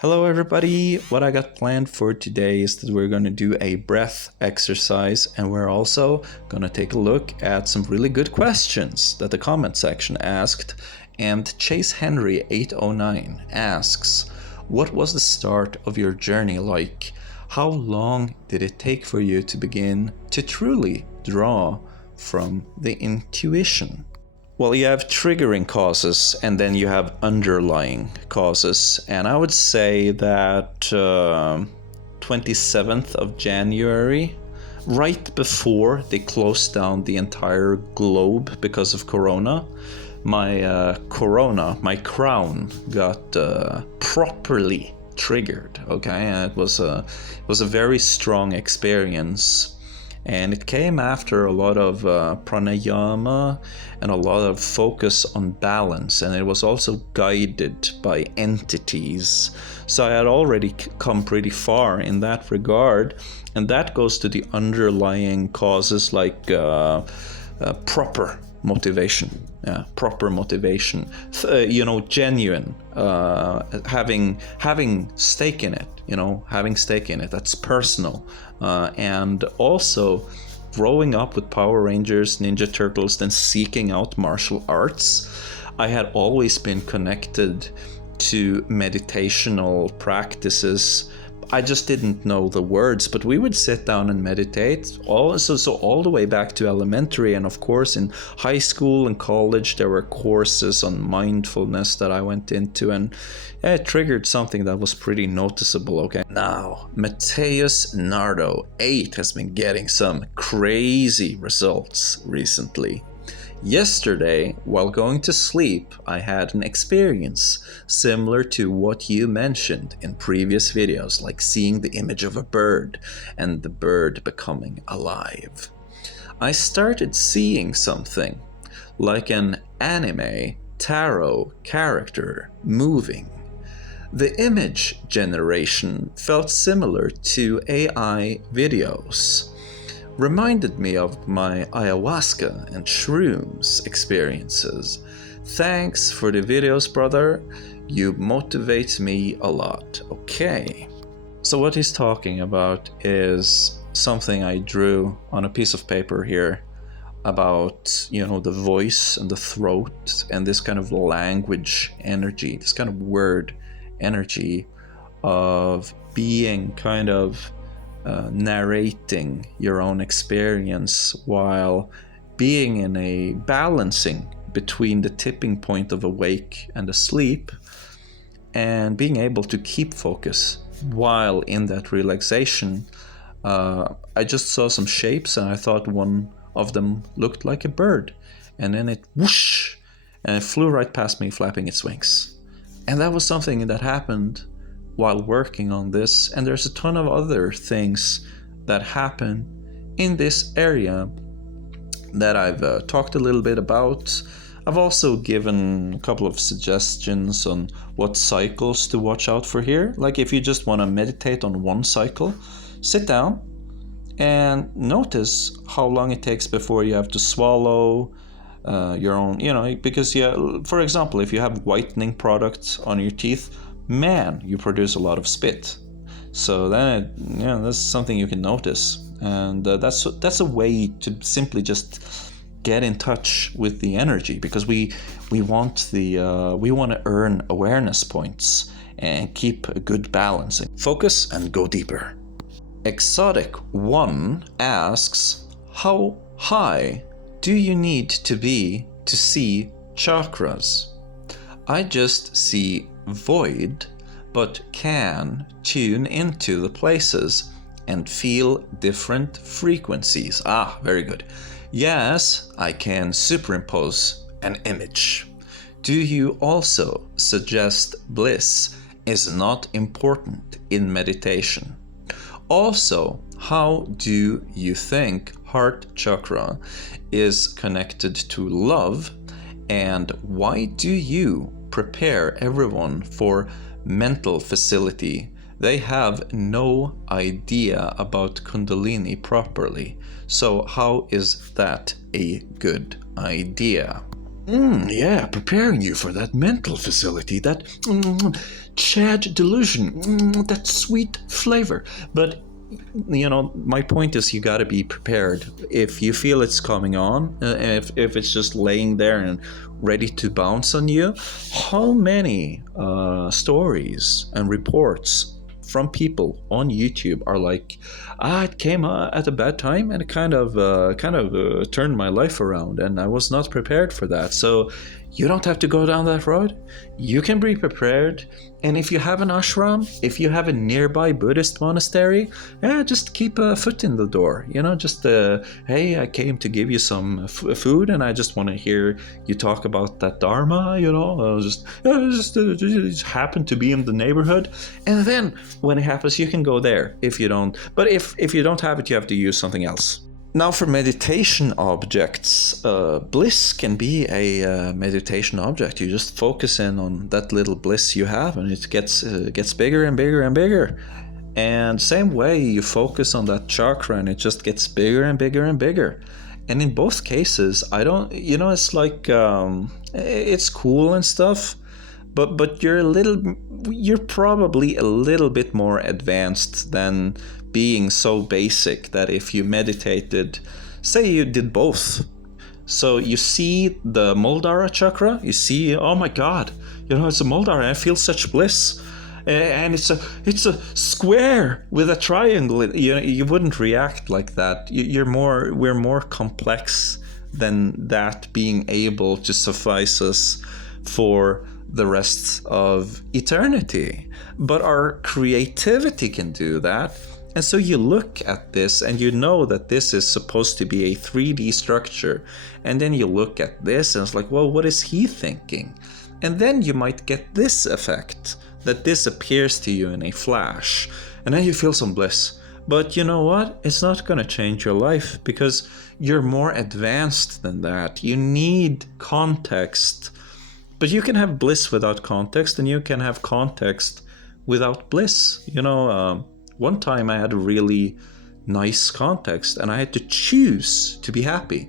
Hello everybody, what I got planned for today is that we're going to do a breath exercise, and we're also going to take a look at some really good questions that the comment section asked. And Chase Henry 809 asks, what was the start of your journey like? How long did it take for you to begin to truly draw from the intuition? Well, you have triggering causes and then you have underlying causes. And I would say that 27th of January, right before they closed down the entire globe because of Corona, my crown got properly triggered. Okay, and it was a very strong experience. And it came after a lot of pranayama and a lot of focus on balance. And it was also guided by entities. So I had already come pretty far in that regard. And that goes to the underlying causes like proper motivation. Yeah, proper motivation. Genuine. Having stake in it. Having stake in it. That's personal. And also growing up with Power Rangers, Ninja Turtles, then seeking out martial arts, I had always been connected to meditational practices. I just didn't know the words, but we would sit down and meditate all the way back to elementary. And of course in high school and college there were courses on mindfulness that I went into, and it triggered something that was pretty noticeable. Okay, now Mateus Nardo 8 has been getting some crazy results recently. Yesterday, while going to sleep, I had an experience similar to what you mentioned in previous videos, like seeing the image of a bird and the bird becoming alive. I started seeing something like an anime tarot character moving. The image generation felt similar to AI videos. Reminded me of my ayahuasca and shrooms experiences. Thanks for the videos, brother. You motivate me a lot. Okay. So what he's talking about is something I drew on a piece of paper here about, the voice and the throat and this kind of language energy, this kind of word energy of being kind of narrating your own experience while being in a balancing between the tipping point of awake and asleep, and being able to keep focus while in that relaxation. I just saw some shapes and I thought one of them looked like a bird, and then it whoosh and it flew right past me flapping its wings. And that was something that happened while working on this, and there's a ton of other things that happen in this area that I've talked a little bit about. I've also given a couple of suggestions on what cycles to watch out for here. Like if you just want to meditate on one cycle, sit down and notice how long it takes before you have to swallow your own, because for example, if you have whitening products on your teeth, man, you produce a lot of spit. So then that's something you can notice, and that's a way to simply just get in touch with the energy, because we want to earn awareness points and keep a good balance, focus and go deeper. Exotic 1 asks, how high do you need to be to see chakras? I just see void, but can tune into the places and feel different frequencies. Very good. Yes, I can superimpose an image. Do you also suggest bliss is not important in meditation? Also, how do you think heart chakra is connected to love, and why do you prepare everyone for mental facility? They have no idea about Kundalini properly. So how is that a good idea? Yeah, preparing you for that mental facility, that Chad delusion, that sweet flavor. But my point is, you got to be prepared. If you feel it's coming on, if it's just laying there and ready to bounce on you, how many stories and reports from people on YouTube are like, it came at a bad time, and it kind of turned my life around, and I was not prepared for that. So you don't have to go down that road. You can be prepared. And if you have an ashram, if you have a nearby Buddhist monastery, just keep a foot in the door. Just hey, I came to give you some food, and I just want to hear you talk about that Dharma. Just happen to be in the neighborhood, and then when it happens, you can go there. If you don't, but if you don't have it, you have to use something else. Now, for meditation objects, bliss can be a meditation object. You just focus in on that little bliss you have, and it gets bigger and bigger and bigger. And same way, you focus on that chakra, and it just gets bigger and bigger and bigger. And in both cases, it's like it's cool and stuff, but you're probably a little bit more advanced than being so basic that if you meditated, say you did both. So you see the Muladhara chakra, you see, oh my God, it's a Muladhara, and I feel such bliss. And it's a square with a triangle. You wouldn't react like that. We're more complex than that being able to suffice us for the rest of eternity. But our creativity can do that. And so you look at this and you know that this is supposed to be a 3D structure. And then you look at this and it's like, well, what is he thinking? And then you might get this effect, that this appears to you in a flash. And then you feel some bliss. But you know what? It's not going to change your life because you're more advanced than that. You need context. But you can have bliss without context, and you can have context without bliss. One time I had a really nice context, and I had to choose to be happy.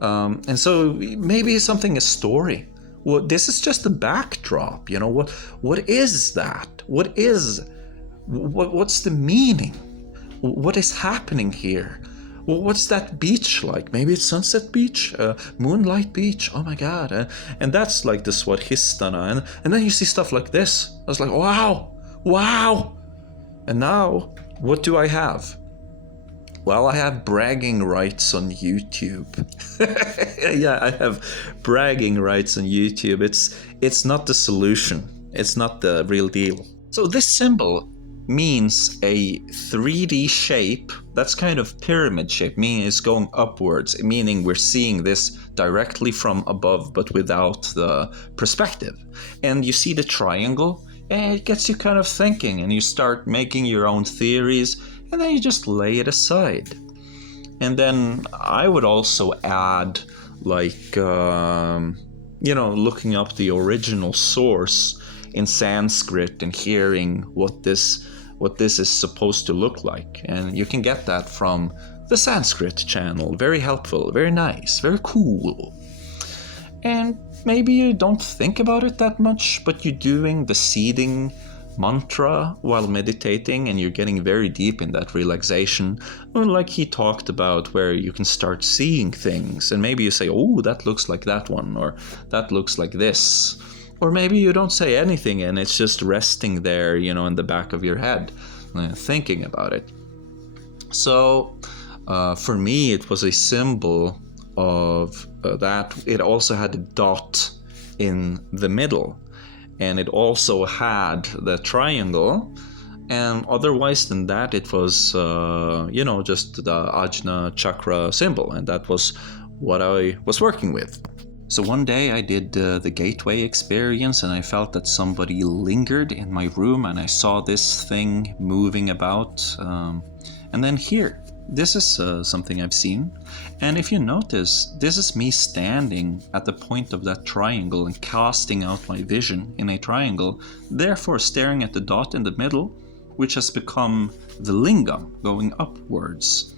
And so maybe something, a story. Well, this is just a backdrop. What is that? What's the meaning? What is happening here? What's that beach like? Maybe it's Sunset Beach, Moonlight Beach. Oh my God! And that's like the Swadhisthana. And then you see stuff like this. I was like, wow. And now, what do I have? Well, I have bragging rights on YouTube. Yeah, I have bragging rights on YouTube. It's not the solution. It's not the real deal. So this symbol means a 3D shape that's kind of pyramid shape, meaning it's going upwards, meaning we're seeing this directly from above but without the perspective. And you see the triangle, and it gets you kind of thinking, and you start making your own theories, and then you just lay it aside. And then I would also add, like, looking up the original source in Sanskrit and hearing what this is supposed to look like. And you can get that from the Sanskrit channel. Very helpful, very nice, very cool. And maybe you don't think about it that much, but you're doing the seeding mantra while meditating, and you're getting very deep in that relaxation, like he talked about, where you can start seeing things, and maybe you say, oh, that looks like that one, or that looks like this. Or maybe you don't say anything and it's just resting there, in the back of your head, thinking about it. So for me, it was a symbol of that. It also had a dot in the middle, and it also had the triangle. And otherwise than that, it was, just the Ajna Chakra symbol, and that was what I was working with. So one day I did the gateway experience, and I felt that somebody lingered in my room, and I saw this thing moving about. And then here, this is something I've seen. And if you notice, this is me standing at the point of that triangle and casting out my vision in a triangle, therefore staring at the dot in the middle, which has become the lingam going upwards.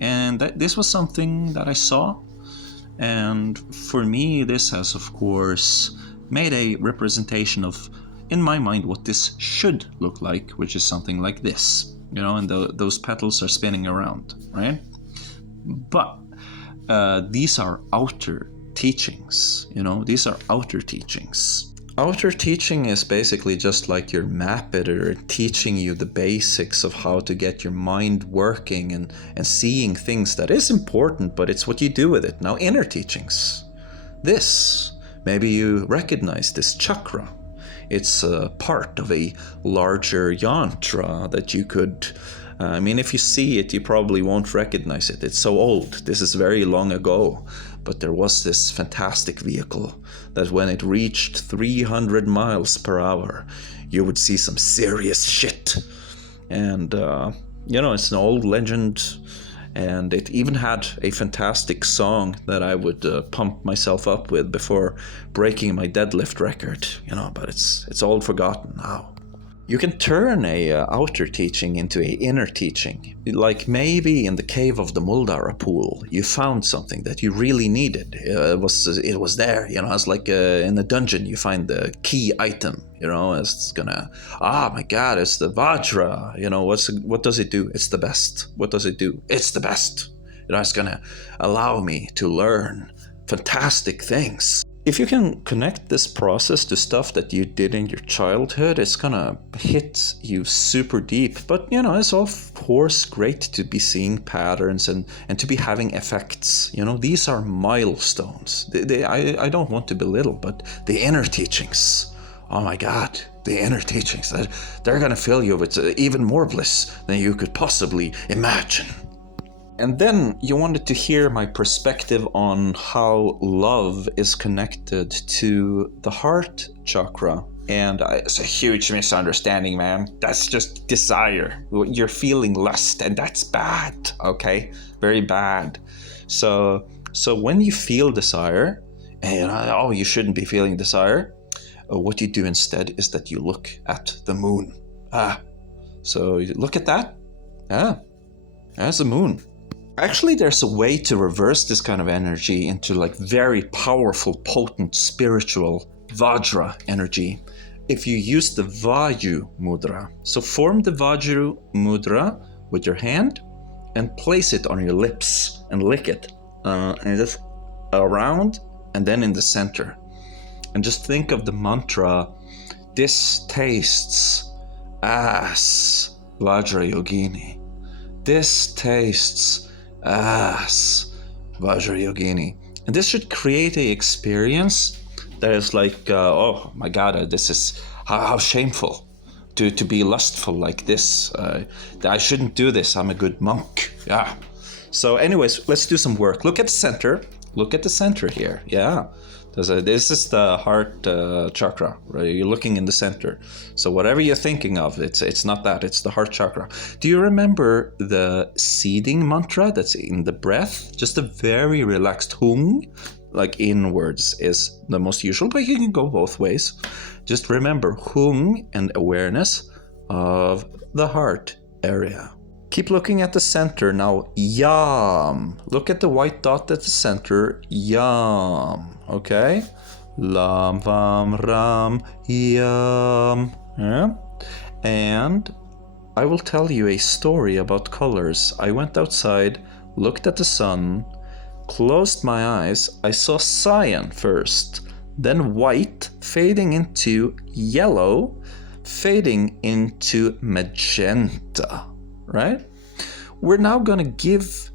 And this was something that I saw. And for me, this has, of course, made a representation of, in my mind, what this should look like, which is something like this, and those petals are spinning around, right? But these are outer teachings, these are outer teachings. Outer teaching is basically just like your map editor teaching you the basics of how to get your mind working and seeing things. That is important, but it's what you do with it. Now, inner teachings. This, maybe you recognize this chakra. It's a part of a larger yantra that you could... if you see it, you probably won't recognize it. It's so old. This is very long ago. But there was this fantastic vehicle that when it reached 300 miles per hour, you would see some serious shit. And, it's an old legend. And it even had a fantastic song that I would pump myself up with before breaking my deadlift record. But it's all forgotten now. You can turn a outer teaching into a inner teaching. Like maybe in the cave of the Muldara pool, you found something that you really needed. It was there, it's like in a dungeon you find the key item, it's gonna, my god, it's the Vajra, what does it do? It's the best. What does it do? It's the best. It's gonna allow me to learn fantastic things. If you can connect this process to stuff that you did in your childhood, it's gonna hit you super deep. But, it's of course great to be seeing patterns and to be having effects. These are milestones. I don't want to belittle, but the inner teachings, oh my God, the inner teachings, they're gonna fill you with even more bliss than you could possibly imagine. And then you wanted to hear my perspective on how love is connected to the heart chakra. And it's a huge misunderstanding, man. That's just desire. You're feeling lust, and that's bad, okay? Very bad. So when you feel desire, and you shouldn't be feeling desire, what you do instead is that you look at the moon. So you look at that. That's the moon. Actually, there's a way to reverse this kind of energy into like very powerful, potent, spiritual Vajra energy if you use the Vayu mudra. So form the Vayu mudra with your hand and place it on your lips and lick it. And just around and then in the center. And just think of the mantra, this tastes as Vajra Yogini. This tastes as Vajra Yogini. And this should create an experience that is like, oh my God, this is how shameful to be lustful like this. I shouldn't do this. I'm a good monk. Yeah. So anyways, let's do some work. Look at the center. Look at the center here. Yeah. This is the heart chakra, right? You're looking in the center. So whatever you're thinking of, it's not that, it's the heart chakra. Do you remember the seeding mantra that's in the breath? Just a very relaxed hung, like inwards is the most usual, but you can go both ways. Just remember hung and awareness of the heart area. Keep looking at the center now. Yam. Look at the white dot at the center. Yam. Okay? Lam, vam, ram, yam. Yeah? And I will tell you a story about colors. I went outside, looked at the sun, closed my eyes. I saw cyan first, then white, fading into yellow, fading into magenta. Right? We're now going to give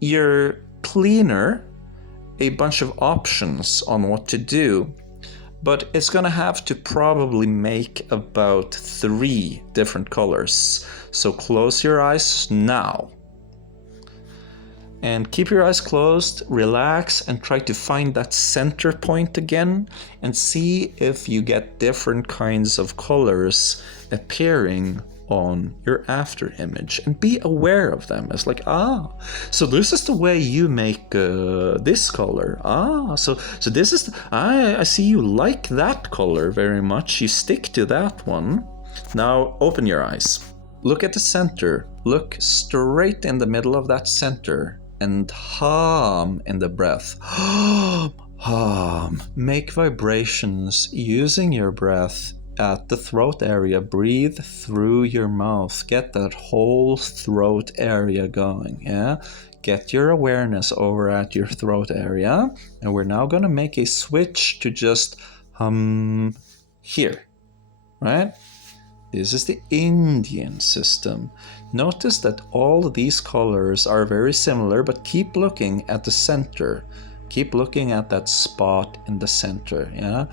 your cleaner a bunch of options on what to do, but it's going to have to probably make about 3 different colors. So close your eyes now. And keep your eyes closed, relax, and try to find that center point again and see if you get different kinds of colors appearing on your after image, and be aware of them. It's like, so this is the way you make this color. So this is I see you like that color very much. You stick to that one. Now open your eyes. Look at the center. Look straight in the middle of that center and hum in the breath. Hum. Make vibrations using your breath at the throat area. Breathe through your mouth. Get that whole throat area going. Yeah. Get your awareness over at your throat area. And we're now going to make a switch to just hum here. Right? This is the Indian system. Notice that all these colors are very similar, but keep looking at the center. Keep looking at that spot in the center. Yeah.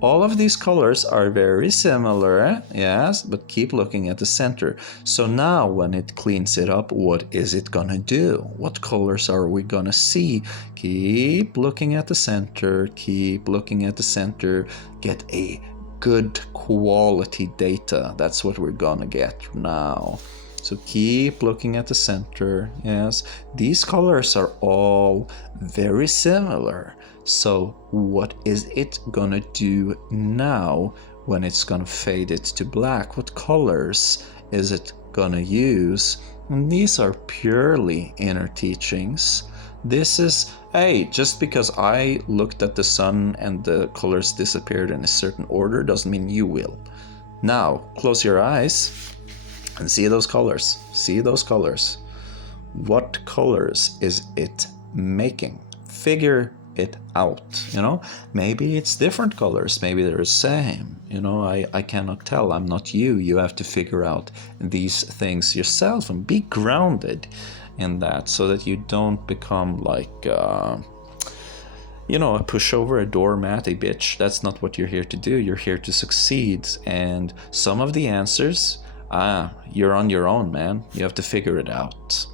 All of these colors are very similar, yes, but keep looking at the center. So now when it cleans it up, what is it gonna do? What colors are we gonna see? Keep looking at the center, keep looking at the center. Get a good quality data. That's what we're gonna get now. So keep looking at the center. Yes, these colors are all very similar. So what is it gonna do now when it's gonna fade it to black? What colors is it gonna use? And these are purely inner teachings. This is, hey, just because I looked at the sun and the colors disappeared in a certain order doesn't mean you will. Now, close your eyes and see those colors. See those colors. What colors is it making? Figure it out, you know? Maybe it's different colors. Maybe they're the same. You know, I cannot tell. I'm not you. You have to figure out these things yourself and be grounded in that so that you don't become like, you know, a pushover, a doormat, a bitch. That's not what you're here to do. You're here to succeed. And some of the answers, you're on your own, man. You have to figure it out.